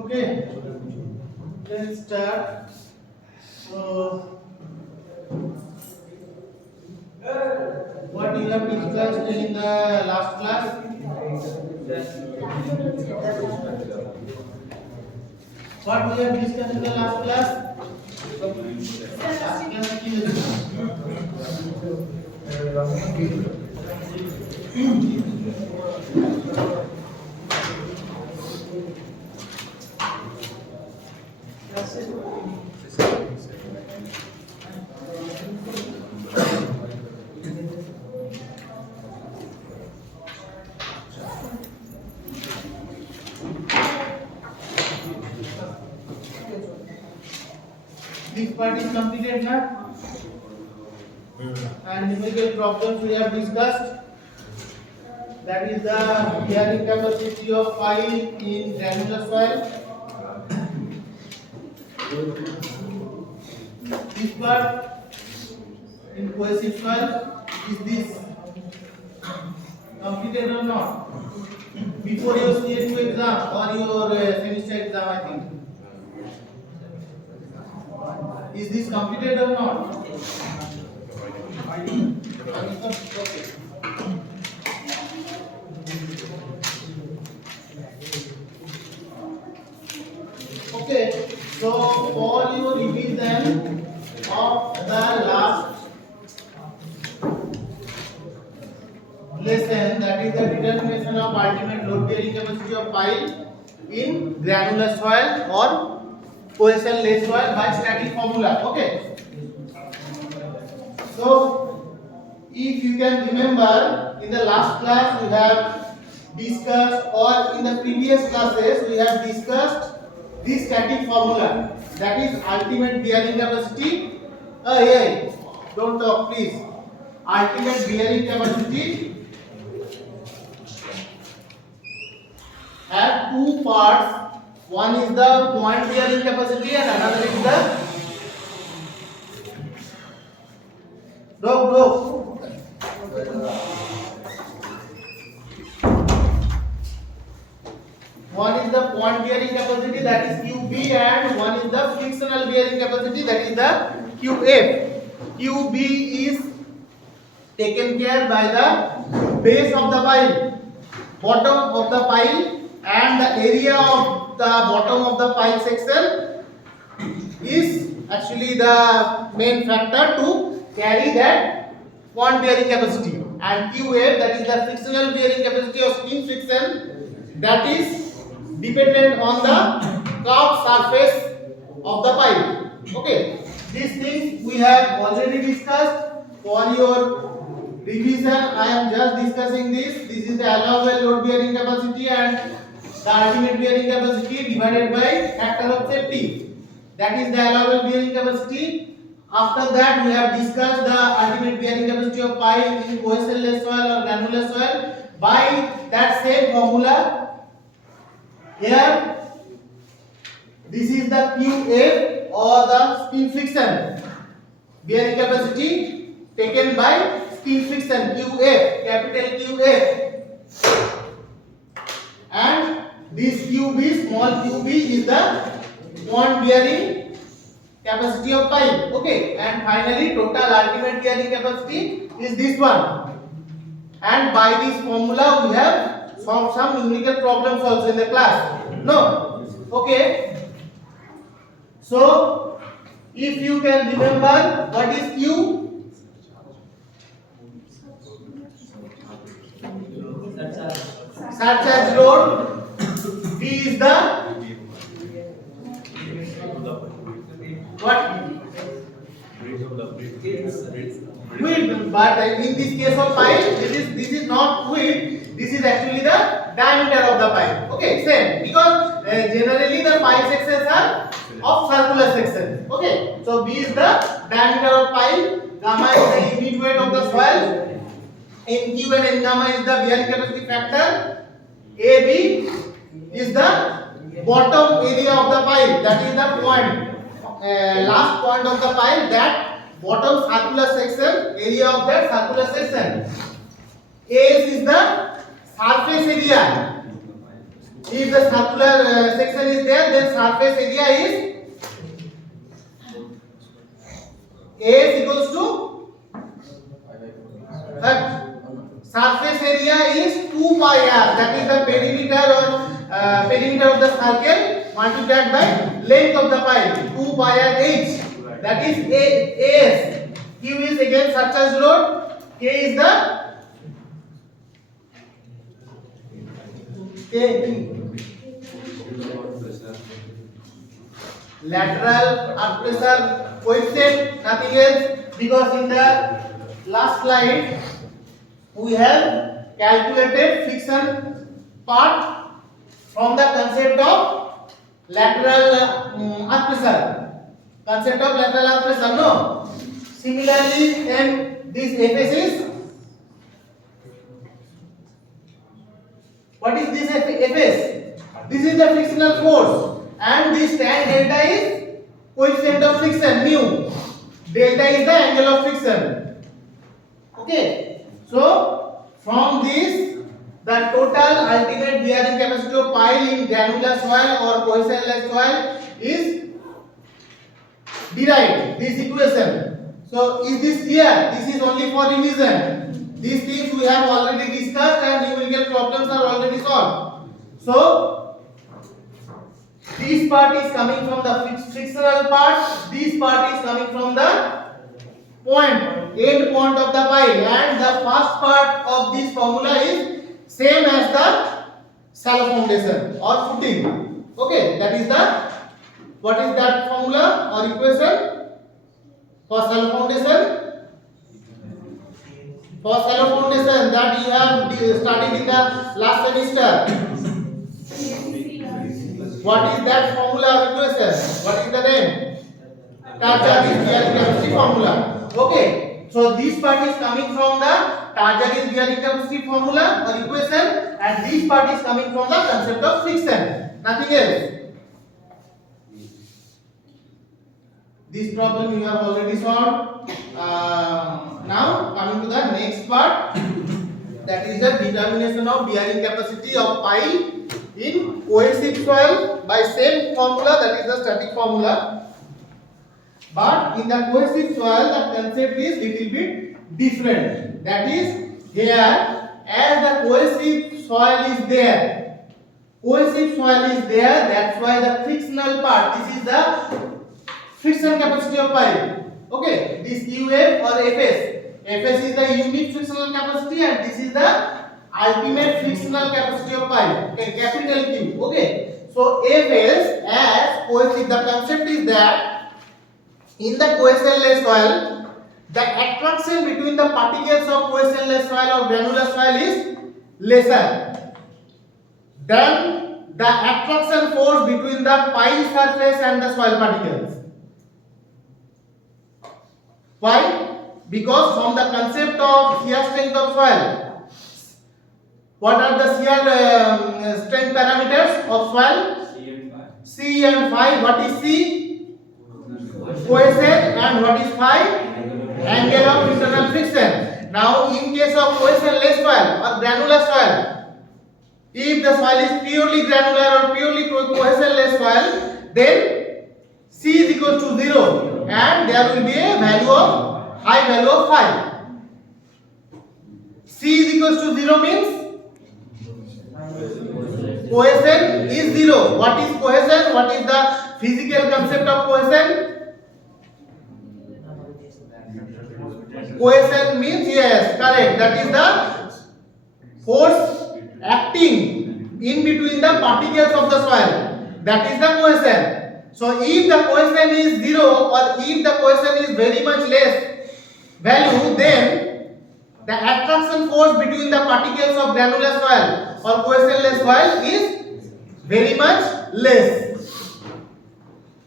Okay, let's start. What you have discussed in the last class? What we have discussed in the last class? This part is completed now. And numerical problems we have discussed. That is the bearing capacity of pile in granular soil. This part in cohesive soil, is this completed or not? Before your CA2 exam or your semester exam, I think. Is this completed or not? Okay. Okay, so for your revision of the last lesson, that is the determination of ultimate load bearing capacity of pile in granular soil or cohesion less soil by static formula. Okay. So, if you can remember, in the last class we have discussed, or in the previous classes we have discussed this static formula, that is ultimate bearing capacity. Hey, don't talk please. Ultimate bearing capacity have two parts. One is the point bearing capacity and another is the One is the point bearing capacity, that is QB, and one is the frictional bearing capacity, that is the QF. QB is taken care by the base of the pile, bottom of the pile, and the area of the bottom of the pile section is actually the main factor to carry that point bearing capacity. And QF, that is the frictional bearing capacity of skin friction, that is dependent on the curved surface of the pile. Okay, these things we have already discussed. For your revision, I am just discussing this. This is the allowable load bearing capacity and the ultimate bearing capacity divided by factor of safety. That is the allowable bearing capacity. After that, we have discussed the ultimate bearing capacity of pile in cohesion-less soil or granular soil by that same formula. Here, this is the QF or the skin friction bearing capacity taken by skin friction, QF, capital QF. And this QB, small QB, is the point bearing capacity of pile. Okay, and finally total ultimate bearing capacity is this one. And by this formula we have solved some numerical problems also in the class. No? Okay. So if you can remember, what is Q? Surcharge load. V is the what? Width. But in this case of pile, this is not width. This is actually the diameter of the pile. Okay, same, because generally the pile sections are of circular section. Okay, so B is the diameter of pile. Gamma is the unit weight of the soil. NQ and N gamma is the bearing capacity factor. AB is the bottom area of the pile. That is the point, last point of the pile. That bottom circular section, area of that circular section. AS is the surface area. If the circular section is there, then surface area is A is equals to surface area is 2 pi r, that is the perimeter or perimeter of the circle multiplied by length of the pipe, 2 pi r h, that is AS. Q is again surcharge load, K is the lateral earth pressure coefficient, nothing else, because in the last slide we have calculated friction part from the concept of lateral earth pressure. Concept of lateral earth pressure, no? Similarly, this Fs is, what is this Fs? This is the frictional force, and this tan delta is coefficient of friction mu. Delta is the angle of friction. Okay, so from this, the total ultimate bearing capacity of pile in granular soil or cohesionless soil is derived, this equation. So is this clear? This is only for revision. These things we have already discussed and numerical problems are already solved. So this part is coming from the frictional part, this part is coming from the end point of the pile, and the first part of this formula is same as the shallow foundation or footing. Okay, that is the, what is that formula or equation for shallow foundation? For shallow foundation that you have studied in the last semester. What is that formula or equation? What is the name? Target bearing capacity formula. Okay, so this part is coming from the target bearing capacity formula or equation, and this part is coming from the concept of friction, nothing else. This problem you have already solved. Now coming to the next part, that is the determination of bearing capacity of pile in cohesive soil by same formula, that is the static formula. But in the cohesive soil, the concept is little bit different. That is, here as the cohesive soil is there, that's why the frictional part, this is the friction capacity of pile. Okay, this UF or Fs is the unit frictional capacity, and this is the ultimate frictional capacity of pile. Okay, capital Q. Okay, so Fs as cohesive, the concept is that in the cohesionless soil, the attraction between the particles of cohesionless soil or granular soil is lesser than the attraction force between the pile surface and the soil particles. Why? Because from the concept of shear strength of soil, what are the shear strength parameters of soil? C and phi. What is C? Cohesion, and what is phi? Angle of internal friction. Now in case of cohesionless soil or granular soil, if the soil is purely granular or purely cohesionless soil, then C is equal to 0, and there will be a high value of phi. C is equal to 0 means cohesion is 0. What is cohesion? What is the physical concept of cohesion? Cohesion means, yes, correct, that is the force acting in between the particles of the soil, that is the cohesion. So if the cohesion is 0 or if the cohesion is very much less value, then the attraction force between the particles of granular soil or cohesionless soil is very much less.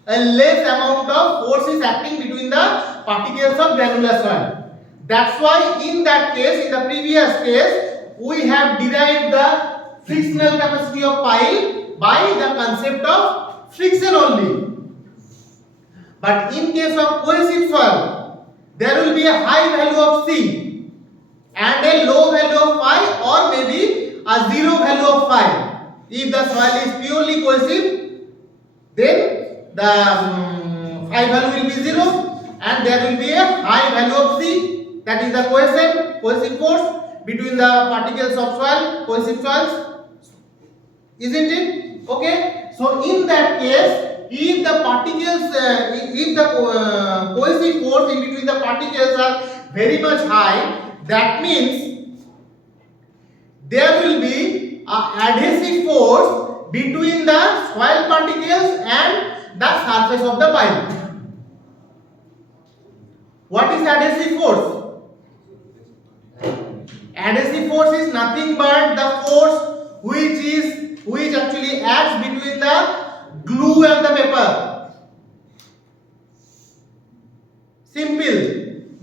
A less amount of force is acting between the particles of granular soil. That's why in that case, in the previous case, we have derived the frictional capacity of pile by the concept of friction only. But in case of cohesive soil, there will be a high value of C and a low value of phi, or maybe a a zero value of phi. If the soil is purely cohesive, then the phi value will be 0 and there will be a high value of C, that is the cohesive force between the particles of soil, cohesive soils, isn't it? Okay, so in that case, if the particles, if the cohesive force in between the particles are very much high, that means there will be a adhesive force between the soil particles and the surface of the pile. What is adhesive force? Adhesive force is nothing but the force which actually acts between the glue and the paper. Simple.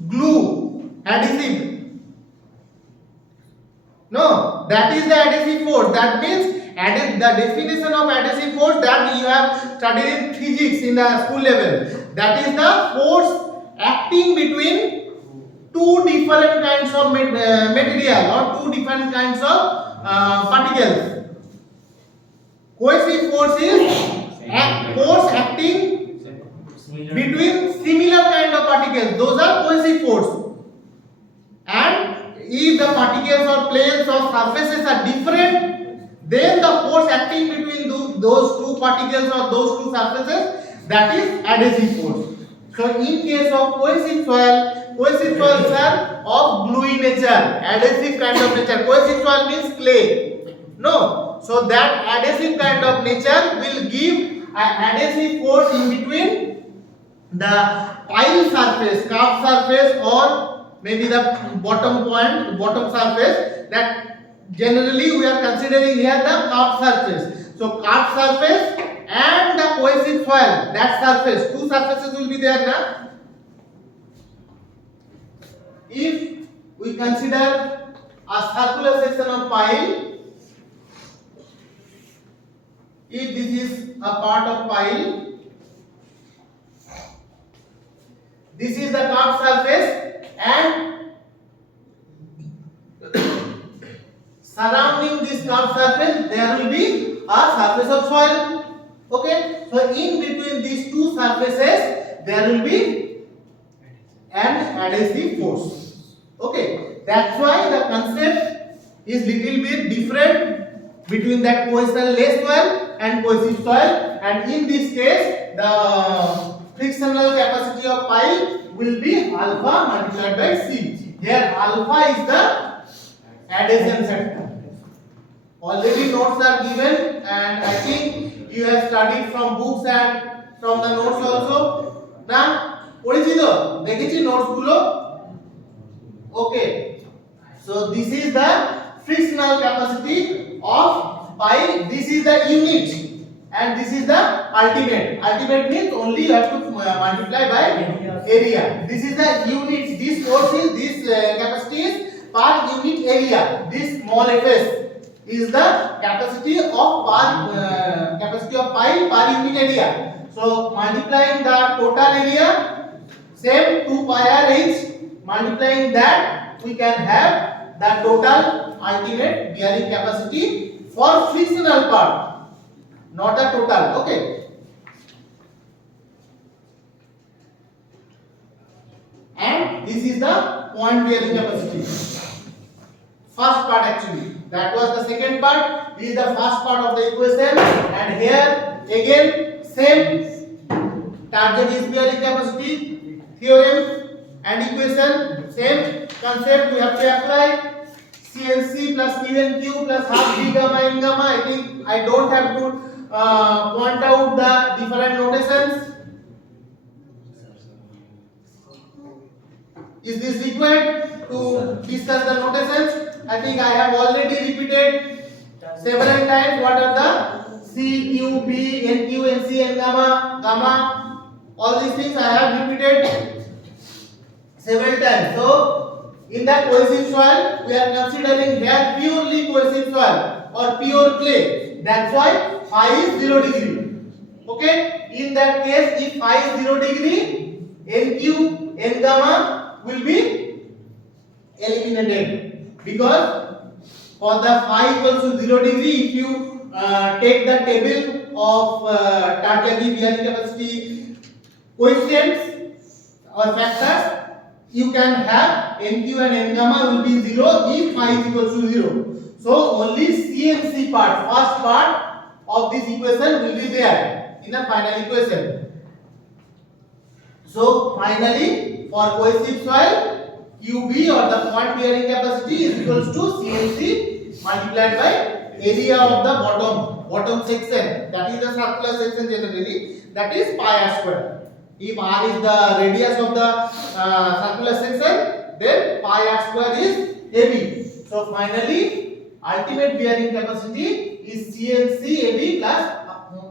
Glue, adhesive. No, that is the adhesive force. That means the definition of adhesive force that you have studied in physics in the school level. That is the force acting between two different kinds of material or two different kinds of particles. Cohesive force is force acting between similar kind of particles. Those are cohesive force. And if the particles or planes or surfaces are different, then the force acting between those two particles or those two surfaces, that is adhesive force. So in case of cohesive soils are of gluey nature, adhesive kind of nature. Cohesive soil means clay. No, so that adhesive kind of nature will give an adhesive force in between the pile surface, curved surface, or maybe the bottom surface. That generally we are considering here the curved surface. So curved surface and the cohesive soil, that surface, two surfaces will be there now. If we consider a circular section of pile, if this is a part of pile, this is the curved surface and surrounding this curved surface there will be a surface of soil. Okay, so in between these two surfaces there will be an adhesive force. Okay, that's why the concept is little bit different between that cohesive soil and cohesive soil, and in this case the frictional capacity of pile will be alpha multiplied by C. Here alpha is the adhesion factor. Already notes are given and I think you have studied from books and from the notes also. Now, পড়েছি তো? দেখেছি notes গুলো? Okay. So this is the frictional capacity of pile. This is the unit and this is the ultimate. Ultimate means only you have to multiply by area. This is the unit. This force is this capacity is per unit area. This small fs is the capacity of pile per unit area. So multiplying the total area, same 2 pi r h, multiplying that we can have the total ultimate bearing capacity for frictional part, not the total. Okay. And this is the point bearing capacity. First part actually. That was the second part. This is the first part of the equation. And here again same target is bearing capacity theorem and equation. Same concept we have to apply. CNC plus QNQ plus half V gamma N gamma. I think I don't have to point out the different notations. Is this required to discuss the notations? I think I have already repeated several times what are the C, Q, B, NQ, NC, N gamma, gamma. All these things I have repeated several times. So in that cohesive soil, we are considering here purely cohesive soil or pure clay. That's why phi is 0 degree. Okay. In that case, if phi is 0 degree, NQ, N gamma will be eliminated because for the phi equals to 0 degree, if you take the table of Tarjagi bearing capacity coefficients or factors, you can have NQ and N gamma will be 0 if phi is equals to 0. So only C and C part, first part of this equation will be there in the final equation. So finally, for cohesive soil, QB or the point bearing capacity is equals to CNC multiplied by area of the bottom section. That is the circular section generally. That is pi r square. If r is the radius of the circular section, then pi r square is AB. So finally, ultimate bearing capacity is CNC AB plus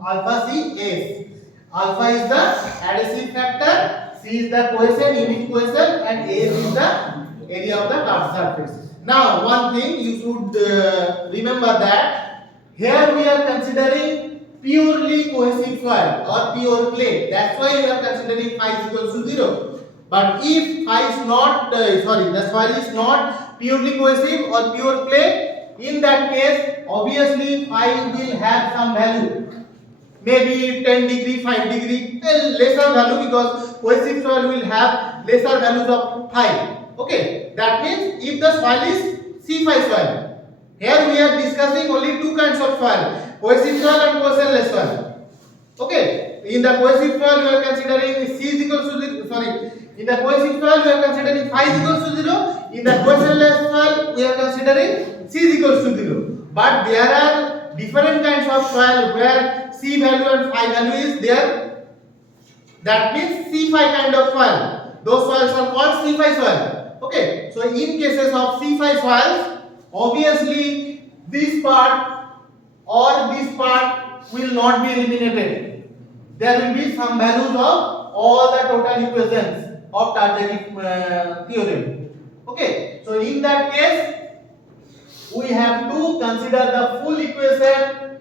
alpha C S. Alpha is the adhesive factor, C is the cohesion, unit cohesion, and A is the area of the curved surface. Now, one thing you should remember that here we are considering purely cohesive soil or pure clay. That's why we are considering phi is equals to 0. But if phi is not, the soil is not purely cohesive or pure clay, in that case, obviously phi will have some value. Maybe 10 degree, 5 degree, lesser value because cohesive soil will have lesser values of phi. Okay, that means if the soil is C5 soil, here we are discussing only two kinds of soil, cohesive soil and cohesionless soil. Okay, in the cohesive soil we are considering C is equals to 0, in the cohesive soil we are considering phi is equals to 0, in the cohesionless soil we are considering C is equals to 0. But there are different kinds of soil where C value and phi value is there. That means C5 kind of soil. Those soils are called C5 soil. Okay. So in cases of C5 soils, obviously this part or this part will not be eliminated. There will be some values of all the total equations of Tarjagi theorem. Okay. So in that case, we have to consider the full equation,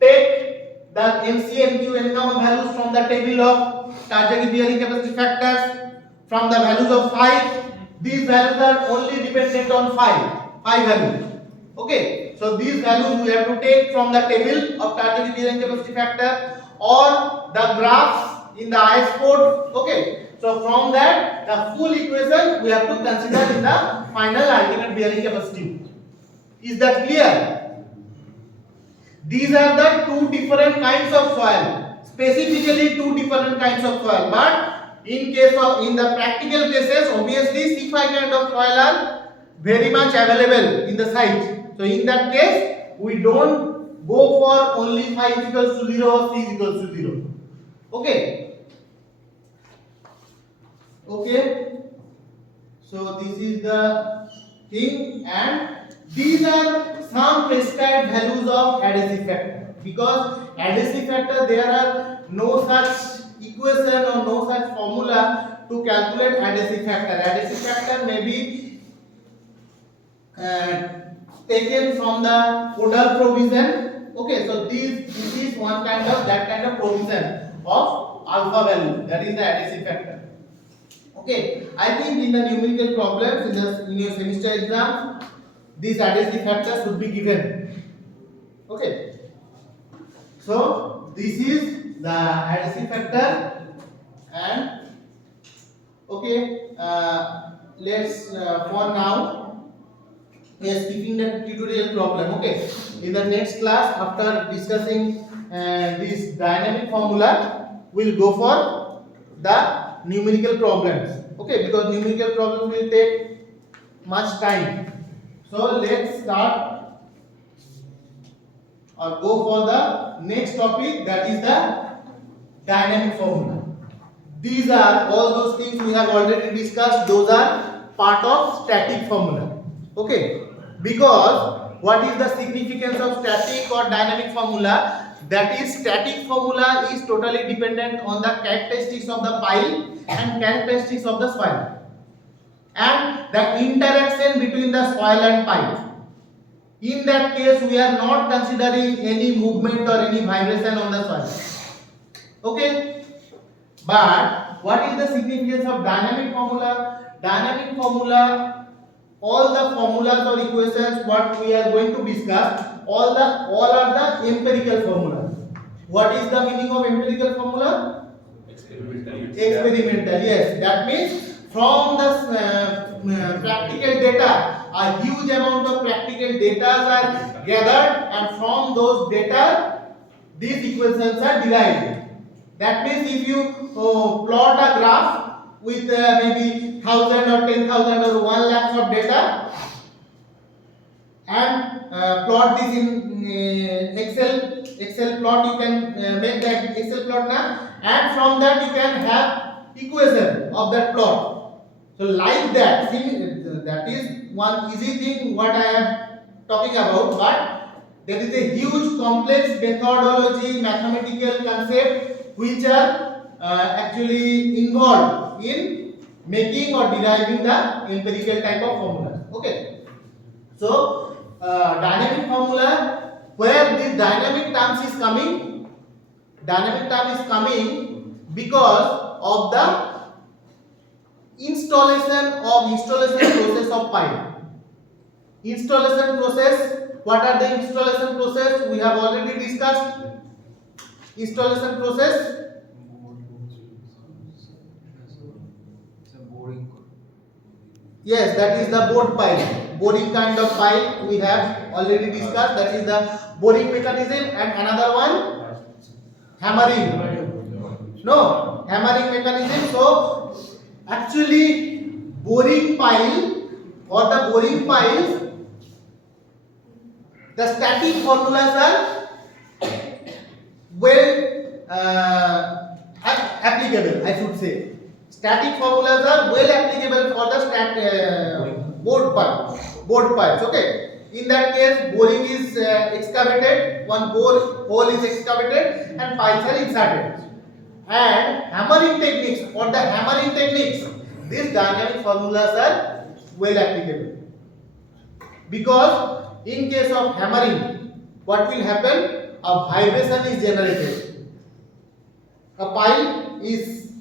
take the NC, NQ, N gamma values from the table of Tarjagi bearing capacity factors, from the values of phi. These values are only dependent on phi value. Okay, so these values we have to take from the table of Tarjagi bearing capacity factor or the graphs in the IS code. Okay, so from that the full equation we have to consider in the final ultimate bearing capacity. Is that clear? These are the two different kinds of soil, specifically two different kinds of soil. But in the practical cases, obviously C5 kind of soil are very much available in the site. So in that case, we don't go for only phi is equals to 0 or C is equals to 0. Okay. Okay. So this is the thing, and these are some prescribed values of adhesive factor. Because adhesive factor, there are no such equation or no such formula to calculate adhesive factor. Adhesive factor may be taken from the Odal provision. Okay, so this is one kind of that kind of provision of alpha value. That is the adhesive factor. Okay, I think in the numerical problems in your semester exam, these adhesive factors should be given. Okay, so this is the adhesive factor, and okay, let's for now we are skipping the tutorial problem. Okay, in the next class, after discussing this dynamic formula, we'll go for the numerical problems. Okay, because numerical problems will take much time. So let's start or go for the next topic, that is the dynamic formula. These are all those things we have already discussed, those are part of static formula. Okay, because what is the significance of static or dynamic formula? That is, static formula is totally dependent on the characteristics of the pile and characteristics of the soil and the interaction between the soil and pile. In that case, we are not considering any movement or any vibration on the soil. Okay, but what is the significance of dynamic formula? Dynamic formula all the formulas or equations what we are going to discuss, all are the empirical formulas. What is the meaning of empirical formula? Experimental, yes. That means from the practical data, a huge amount of practical data are gathered, and from those data, these equations are derived. That means if you plot a graph with maybe 1000 or 10,000 or 1 lakh of data, and plot this in Excel plot, you can make that Excel plot now, and from that you can have equation of that plot. So like that, that is one easy thing what I am talking about, but there is a huge complex methodology, mathematical concept which are actually involved in making or deriving the empirical type of formulas. Okay, so dynamic formula, where this dynamic terms is coming, dynamic term is coming because of the installation process of pipe. Installation process, what are the installation process? We have already discussed installation process. Yes, that is the bored pipe. Boring kind of pipe we have already discussed. That is the boring mechanism, and another one hammering. No, hammering mechanism. So actually, boring pile or the boring piles, the static formulas are well applicable, I should say. Static formulas are well applicable for the bored pipes. Okay. In that case, boring is excavated, one bore hole is excavated, and pipes are inserted. And hammering techniques, for the hammering techniques, these dynamic formulas are well applicable. Because in case of hammering, what will happen? A vibration is generated. A pile is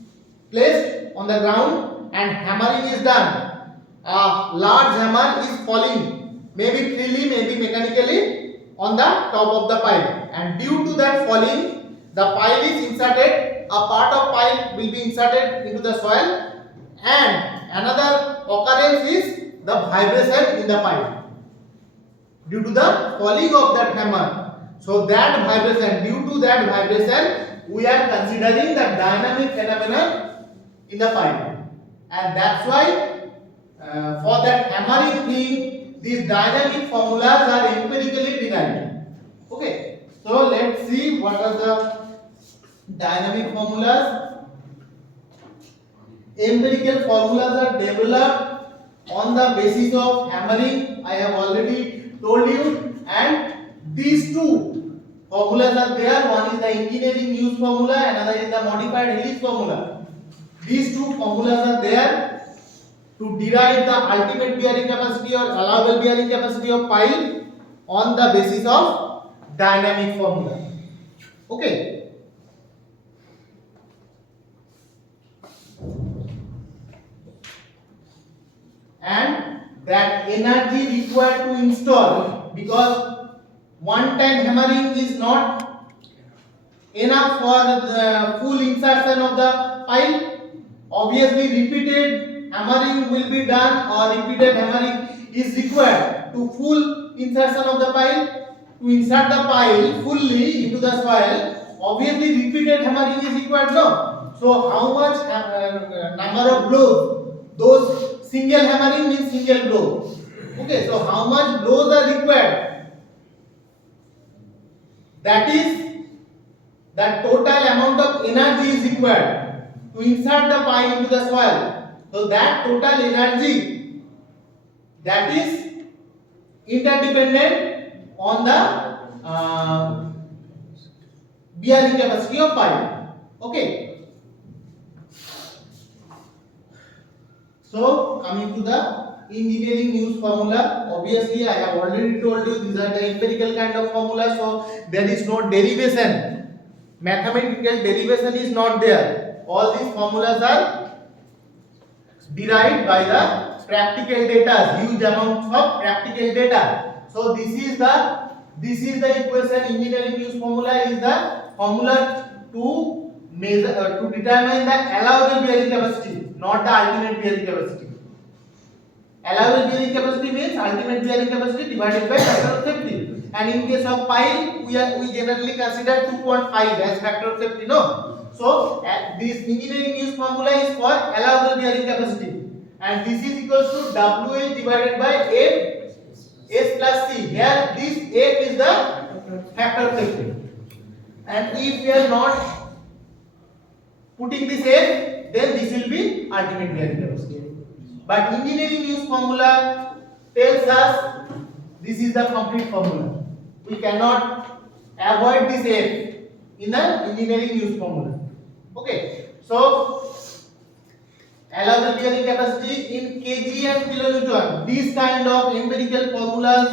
placed on the ground and hammering is done. A large hammer is falling, maybe freely, maybe mechanically, on the top of the pile, and due to that falling, the pile is inserted, a part of pile will be inserted into the soil, and another occurrence is the vibration in the pile due to the falling of that hammer. So that vibration, due to that vibration, we are considering the dynamic phenomenon in the pipe, and that's why for that hammering thing, these dynamic formulas are empirically derived. Okay, so let's see what are the dynamic formulas. Empirical formulas are developed on the basis of hammering. I have already told you, and these two formulas are there. One is the engineering use formula, another is the modified Hillis formula. These two formulas are there to derive the ultimate bearing capacity or allowable bearing capacity of pile on the basis of dynamic formula. Okay. And that energy required to install, because one time hammering is not enough for the full insertion of the pile. Obviously, repeated hammering will be done, or repeated hammering is required to full insertion of the pile. To insert the pile fully into the soil, obviously repeated hammering is required. No. So how much number of blows? Those single hammering means single blow. Okay. So how much blows are required? That is, the total amount of energy is required to insert the pile into the soil. So that total energy, that is interdependent on the bearing capacity of pile. Okay. So coming to the engineering use formula, obviously I have already told you these are the empirical kind of formula, so there is no derivation. Mathematical derivation is not there. All these formulas are derived by the practical data, huge amounts of practical data. So this is the equation. Engineering use formula is the formula to measure to determine the allowable bearing capacity, not the ultimate bearing capacity. Allowable bearing capacity means ultimate bearing capacity divided by factor of safety. And in case of pile, we generally consider 2.5 as factor of safety. No. So this engineering use formula is for allowable bearing capacity, and this is equals to WH divided by F S plus C. Here this F is the factor of safety, and if we are not putting this F, then this will be ultimate bearing capacity. But engineering use formula tells us this is the complete formula. We cannot avoid this F in the engineering use formula. Okay, so allowable bearing capacity in kg and kilonewton. These kind of empirical formulas,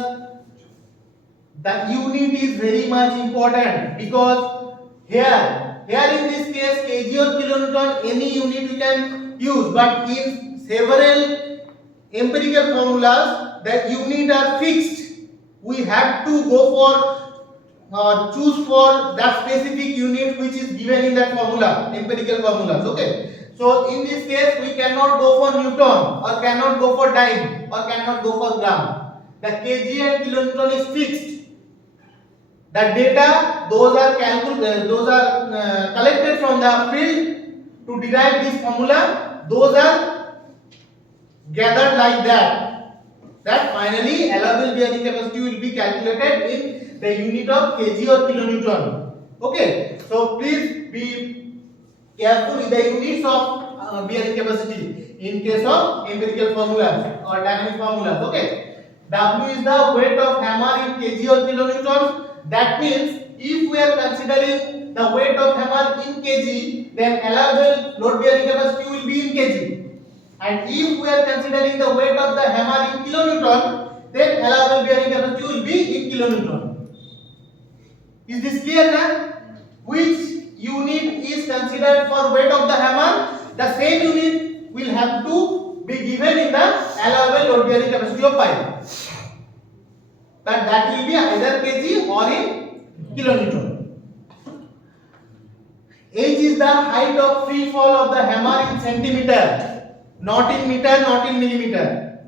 the unit is very much important, because here in this case kg or kilonewton, any unit we can use, but in several empirical formulas the unit are fixed. We have to go for choose for that specific unit which is given in that formula, empirical formulas. Okay, so in this case we cannot go for Newton, or cannot go for dime, or cannot go for gram. The kg and kilonewton is fixed. The data, those are collected from the field to derive this formula. Those are gathered like that. That finally allowable bearing capacity will be calculated in the unit of kg or kilonewton. Okay, so please be careful with the units of bearing capacity in case of empirical formulas or dynamic formulas. Okay, W is the weight of hammer in kg or kilonewton. That means if we are considering the weight of hammer in kg, then allowable load bearing capacity will be in kg. And if we are considering the weight of the hammer in kilonewton, then allowable bearing capacity will be in kilonewton. Is this clear now? Which unit is considered for weight of the hammer? The same unit will have to be given in the allowable load bearing capacity of pile. But that will be either kg or in kilonewton. H is the height of free fall of the hammer in centimeter. Not in meter, not in millimeter.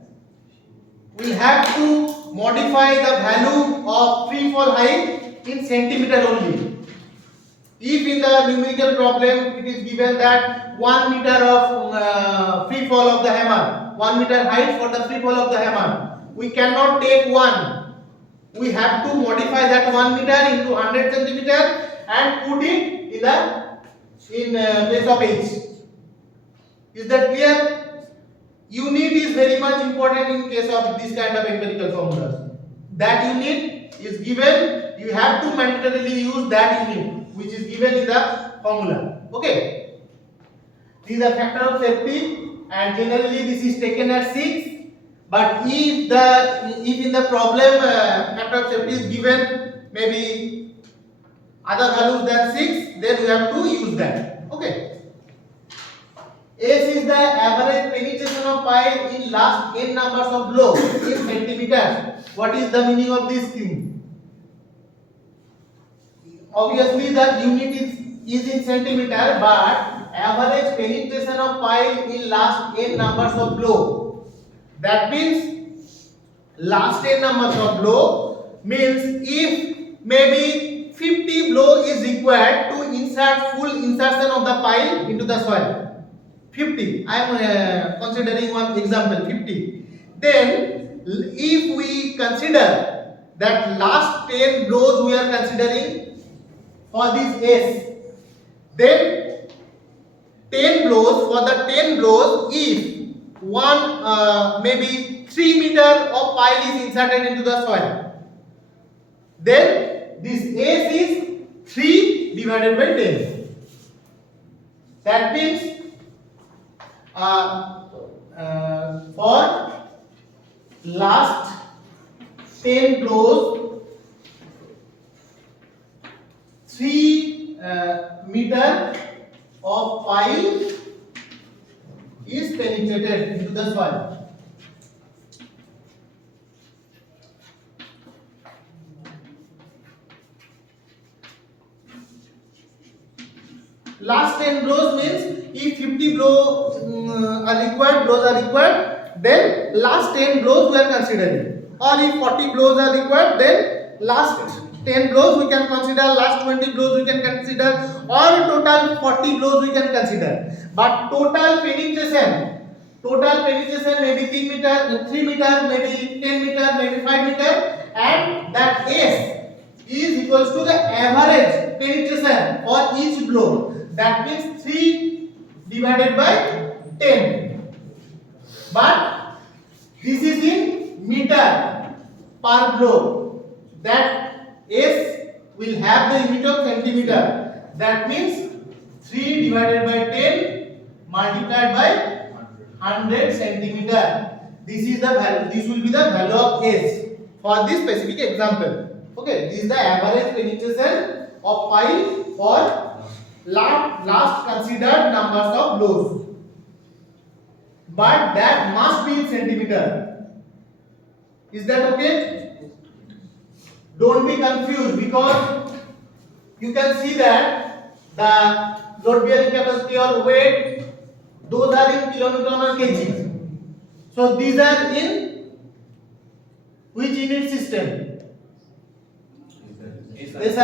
We will have to modify the value of free fall height in centimeter only. If in the numerical problem it is given that 1 meter of free fall of the hammer, 1 meter height for the free fall of the hammer, we cannot take 1. We have to modify that 1 meter into 100 centimeter and put it in place of H. Is that clear? Unit is very much important in case of this kind of empirical formulas. That unit is given, you have to mandatorily use that unit which is given in the formula. Okay. This is a factor of safety, and generally this is taken at 6. But if in the problem factor of safety is given maybe other values than 6, then we have to use that. Okay. S is the average penetration of pile in last n numbers of blows in centimeters. What is the meaning of this thing? Obviously the unit is in centimeter, but average penetration of pile in last n numbers of blow. That means last n numbers of blow means if maybe 50 blow is required to insert full insertion of the pile into the soil. 50. I am considering one example, 50. Then if we consider that last 10 blows we are considering for this S, then 10 blows, for the 10 blows, if one maybe 3 meter of pile is inserted into the soil, then this S is 3 divided by 10. That means for last 10 blows, 3 meter of pile is penetrated into the soil. last 10 blows means if 50 blows are required, then last 10 blows we are considering. Or if 40 blows are required, then last 10 blows we can consider, last 20 blows we can consider, or total 40 blows we can consider. But total penetration maybe 3 meter, maybe 10 meter, maybe 5 meter, and that S is equals to the average penetration for each blow. That means 3 divided by 10. But this is in meter per blow. That S will have the unit of centimeter. That means 3 divided by 10 multiplied by 100 centimeter. This is the value. This will be the value of S for this specific example. Okay, this is the average penetration of pile for last considered numbers of blows. But that must be in centimeter. Is that okay? Don't be confused, because you can see that the load bearing capacity or weight, those are in kilometer or kg. So these are in which unit system? SI.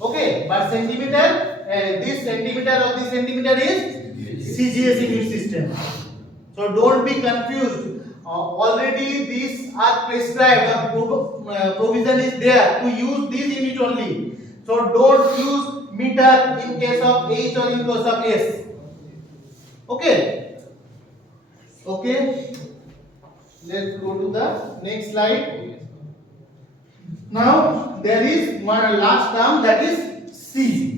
Okay, but centimeter, this centimeter or this centimeter is CGS unit system. So don't be confused. Already these are prescribed, or provision is there to use this unit only. So don't use meter in case of H or in case of S. Okay. Okay. Let's go to the next slide. Now there is one last term, that is C.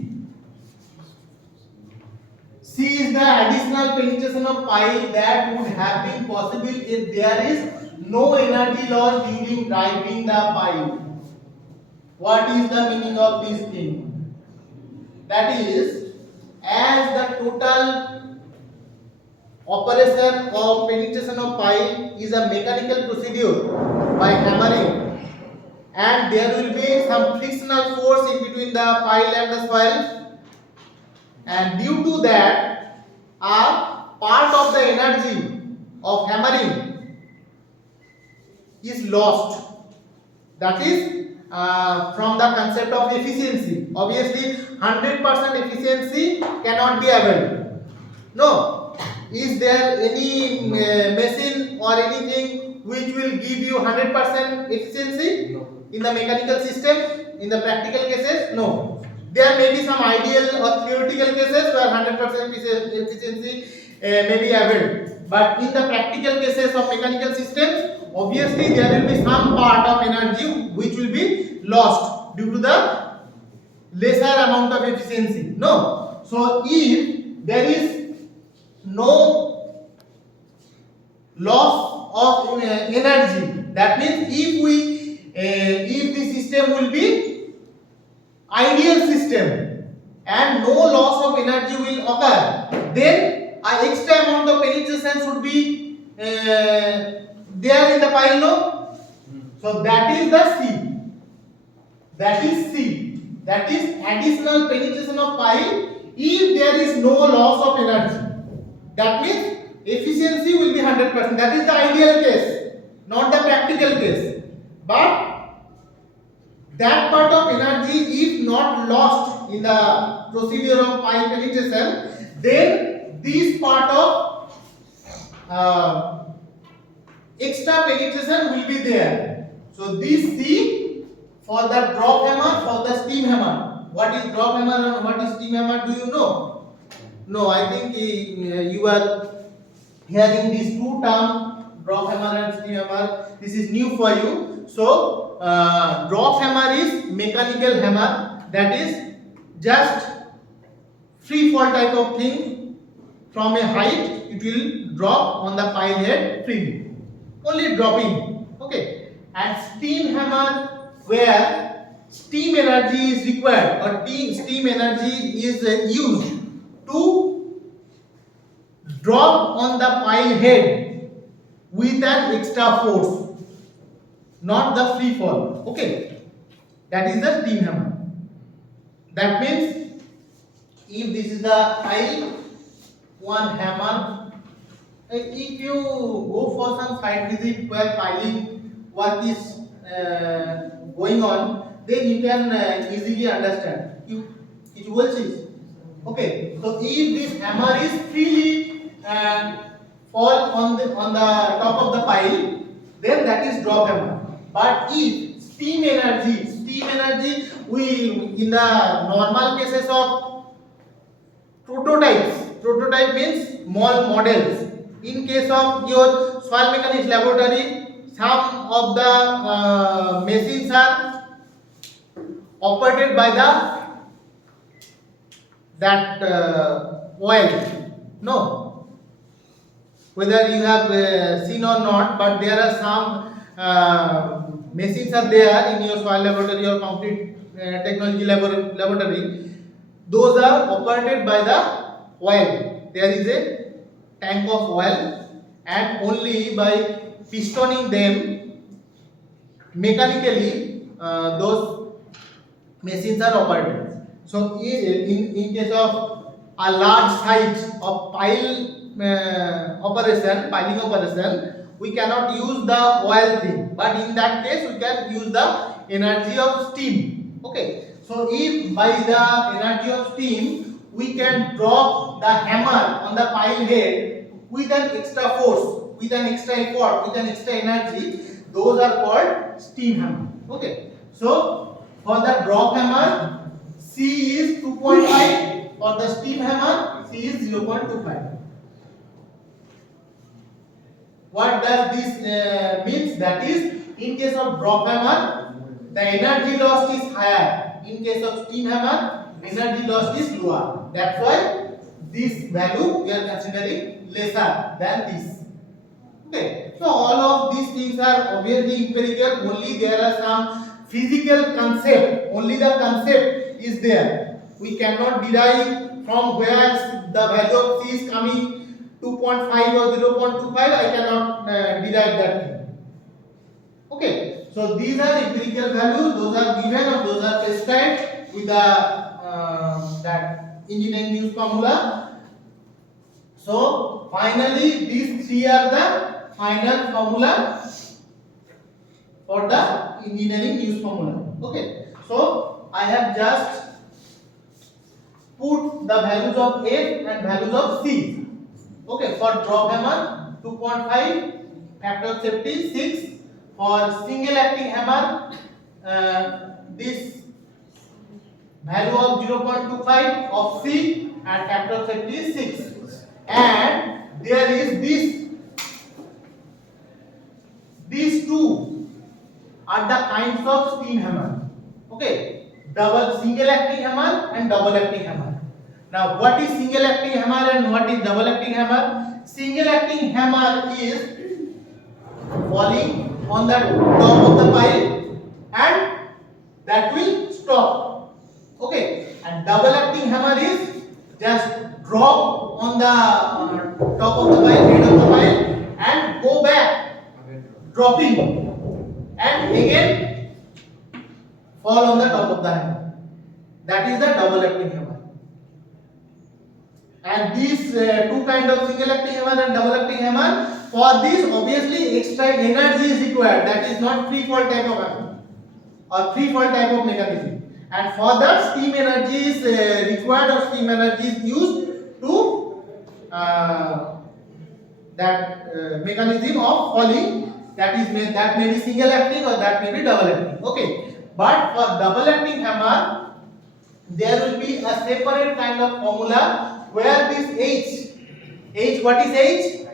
C is the additional penetration of pile that would have been possible if there is no energy loss during driving the pile. What is the meaning of this thing? That is, as the total operation or penetration of pile is a mechanical procedure by hammering, and there will be some frictional force in between the pile and the soil, and due to that a part of the energy of hammering is lost. That is from the concept of efficiency. Obviously 100% efficiency cannot be availed. No. Is there any machine or anything which will give you 100% efficiency? No. In the mechanical system, in the practical cases? No. There may be some ideal or theoretical cases where 100% efficiency may be availed. But in the practical cases of mechanical systems, obviously there will be some part of energy which will be lost due to the lesser amount of efficiency. No. So if there is no loss of energy, that means if the system will be ideal system and no loss of energy will occur, then an extra amount of penetration should be there in the pile. No. So that is the C. That is C. That is additional penetration of pile if there is no loss of energy. That means efficiency will be 100%. That is the ideal case, not the practical case. But that part of energy is not lost in the procedure of pile penetration, then this part of extra penetration will be there. So this C for the drop hammer, for the steam hammer. What is drop hammer and what is steam hammer? Do you know? No, I think you are hearing these two terms, drop hammer and steam hammer. This is new for you. So drop hammer is mechanical hammer, that is just free fall type of thing. From a height it will drop on the pile head freely, only dropping. Okay. And steam hammer, where steam energy is required or steam energy is used to drop on the pile head with an extra force, not the free fall. Okay, that is the steam hammer. That means if this is the pile, one hammer. If you go for some site visit where piling work is going on, then you can easily understand. It will change. Okay, so if this hammer is freely fall on the top of the pile, then that is drop hammer. But if steam energy, we in the normal cases of prototype means small models. In case of your soil mechanics laboratory, some of the machines are operated by that oil. No, whether you have seen or not, but there are some machines are there in your soil laboratory or concrete technology laboratory. Those are operated by the oil. There is a tank of oil, and only by pistoning them mechanically those machines are operated. So in case of a large size of piling operation, we cannot use the oil thing, but in that case we can use the energy of steam. Okay, so if by the energy of steam we can drop the hammer on the pile head with an extra force, with an extra effort, with an extra energy, those are called steam hammer. Okay, so for the drop hammer, C is 2.5, for the steam hammer C is 0.25. What does this means? That is, in case of drop hammer, the energy loss is higher. In case of steam hammer, energy loss is lower. That's why this value we are considering lesser than this. Okay, so all of these things are obviously empirical. Only there are some physical concept. Only the concept is there. We cannot derive from where the value of C is coming 2.5 or 0.25. I cannot derive that thing. Okay, so these are empirical values. Those are given or those are prescribed with the that engineering use formula. So finally, these three are the final formula for the engineering use formula. Okay, so I have just put the values of F and values of C. Okay, for drop hammer 2.5, factor of safety 6. For single acting hammer, this value of 0.25 of C and factor of safety is 6. And there is these two are the kinds of steam hammer. Okay, single acting hammer and double acting hammer. Now, what is single acting hammer and what is double acting hammer? Single acting hammer is falling on the top of the pile and that will stop. Okay, and double acting hammer is just drop on the top of the pile, head of the pile, and go back, dropping, and again fall on the top of the hammer. That is the double acting hammer. And these two kind of single acting hammer and double acting hammer, for this obviously extra energy is required. That is not free fall type of hammer or free fall type of mechanism. And for that, steam energy is required or steam energy is used to that mechanism of falling. That may be single acting or that may be double acting. Okay, but for double acting hammer, there will be a separate kind of formula where this H, what is H?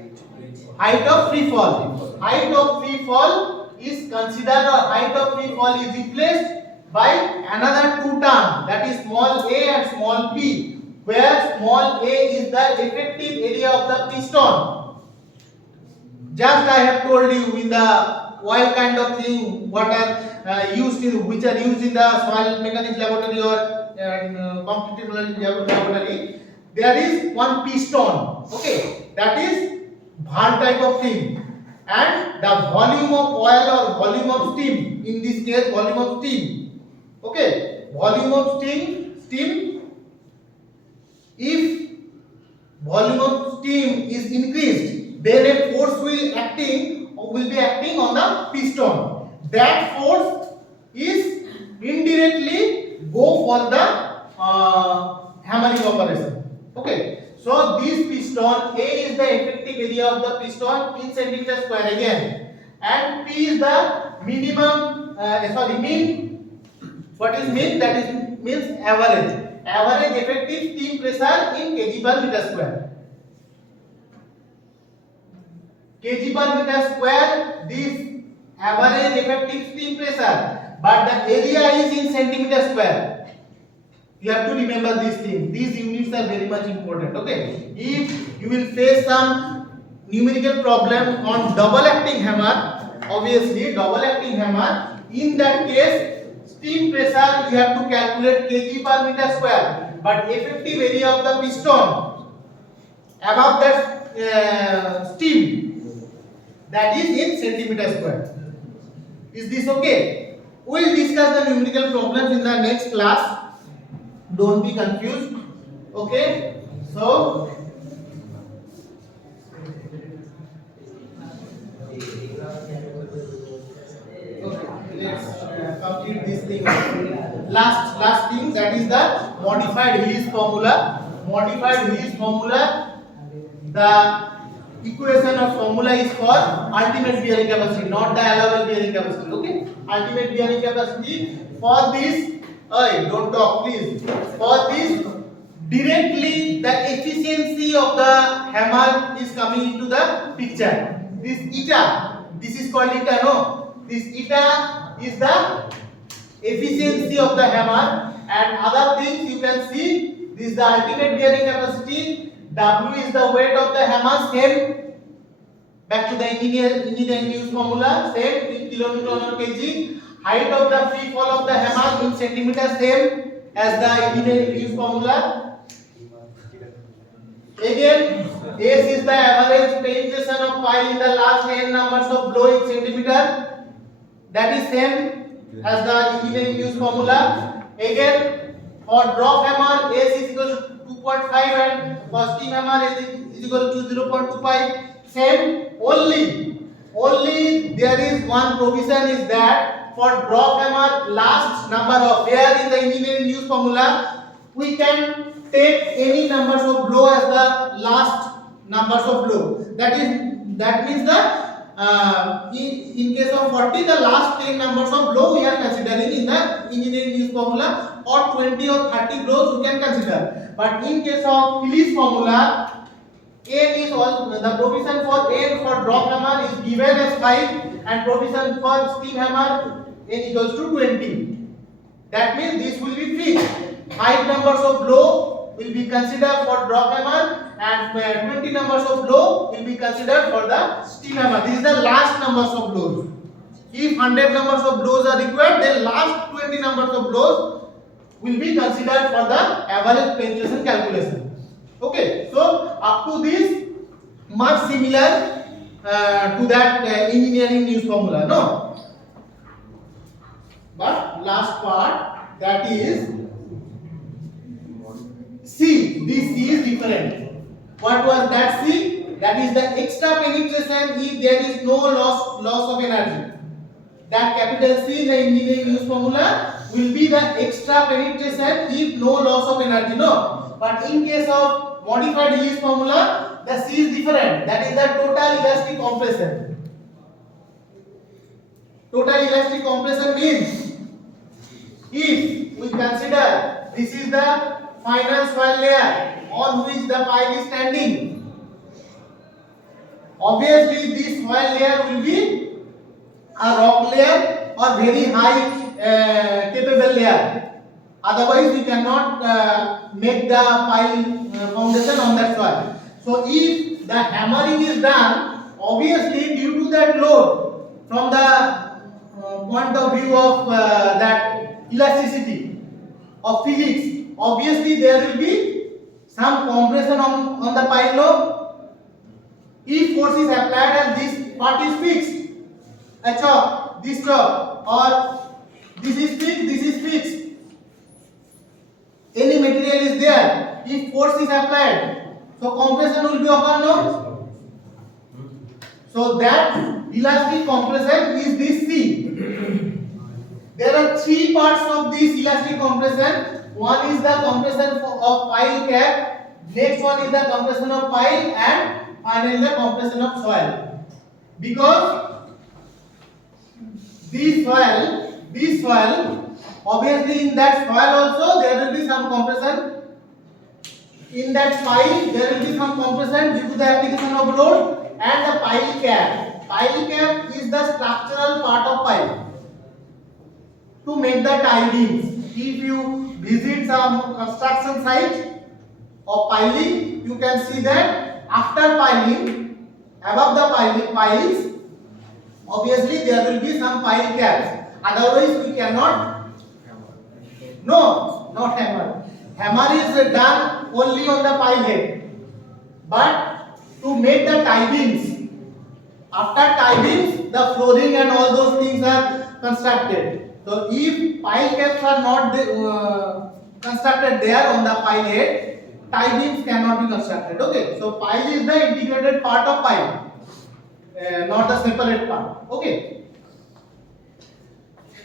Height of free fall. Height of free fall is considered, or height of free fall is replaced by another two terms, that is small a and small p, where small a is the effective area of the piston. Just I have told you in the oil kind of thing, what are used in, which are used in the soil mechanics laboratory or concrete technology laboratory. There is one piston. Okay, that is valve type of thing, and the volume of oil or volume of steam, in this case volume of steam. Okay, volume of steam If volume of steam is increased, then a force will be acting on the piston. That force is indirectly go for the hammering operation. Okay. So this piston, A is the effective area of the piston in centimeter square again, and P is the minimum. Mean. What is mean? That is means average. Average effective steam pressure in kg per meter square. Kg per meter square. This average effective steam pressure, but the area is in centimeter square. You have to remember these things. These units are very much important. Okay. If you will face some numerical problem on double acting hammer, obviously double acting hammer, in that case steam pressure you have to calculate kg per meter square, but effective area of the piston above that steam, that is in centimeter square. Is this okay? We will discuss the numerical problems in the next class. Don't be confused. Okay. So let's complete this thing. Last thing, that is the modified Hillis formula. Modified Hillis formula. The equation of formula is for ultimate bearing capacity, not the allowable bearing capacity. Okay. Ultimate bearing capacity. For this, don't talk please. For this, directly the efficiency of the hammer is coming into the picture. This eta, this is called eta, no? This eta is the efficiency of the hammer, and other things you can see. This is the ultimate bearing capacity. W is the weight of the hammer. Same. Back to the engineering use formula. Same in kilonewton or kg. Height of the free fall of the hammer in centimeter, same as the engineering use formula. Again, S is the average penetration of pile in the last n numbers of blow in centimeter. That is same as the engineering use formula. Again, for drop hammer, S is equal to 2.5 and for steam hammer is equal to 0.25. Same. Only there is one provision, is that for drop hammer last number of, here in the engineering use formula we can take any numbers of blow as the last numbers of blow. That means the in case of 40, the last 10 numbers of blow we are considering in the engineering use formula, or 20 or 30 blows we can consider. But in case of Hillis formula, N is all, the provision for N for drop hammer is given as 5, and provision for steam hammer N equals to 20. That means this will be fixed. 5 numbers of blow will be considered for drop hammer, and 20 numbers of blow will be considered for the steam hammer. This is the last numbers of blows. If 100 numbers of blows are required, then last 20 numbers of blows will be considered for the average penetration calculation. Okay, so up to this, much similar to that engineering use formula, no? But last part, that is C. This C is different. What was that C? That is the extra penetration if there is no loss of energy. That capital C in the engineering use formula will be the extra penetration if no loss of energy, no? But in case of modified Hillis formula, the C is different. That is the total elastic compression. Total elastic compression means, if we consider this is the final soil layer on which the pile is standing, obviously this soil layer will be a rock layer or very high capable layer. Otherwise, we cannot make the pile foundation on that soil. So, if the hammering is done, obviously due to that load, from the point of view of that elasticity of physics, obviously there will be some compression on the pile load. If force is applied and this part is fixed, a chop, this chop, or this is fixed, any material is there, if force is applied, so compression will be occur, no? So that elastic compression is this C. There are three parts of this elastic compression. One is the compression of pile cap, next one is the compression of pile, and finally the compression of soil. Because this soil, obviously in that soil also there will be some compression. In that pile there will be some compression due to the application of load, and the pile cap. Pile cap is the structural part of pile to make the tie beams. If you visit some construction site of piling, you can see that after piling, above the piles, obviously there will be some pile caps. Otherwise, we cannot. No, not hammer. Hammer is done only on the pile head. But to make the tie beams, after tie beams, the flooring and all those things are constructed. So if pile caps are not constructed there on the pile head, tie beams cannot be constructed. Okay. So pile is the integrated part of pile, not the separate part. Okay.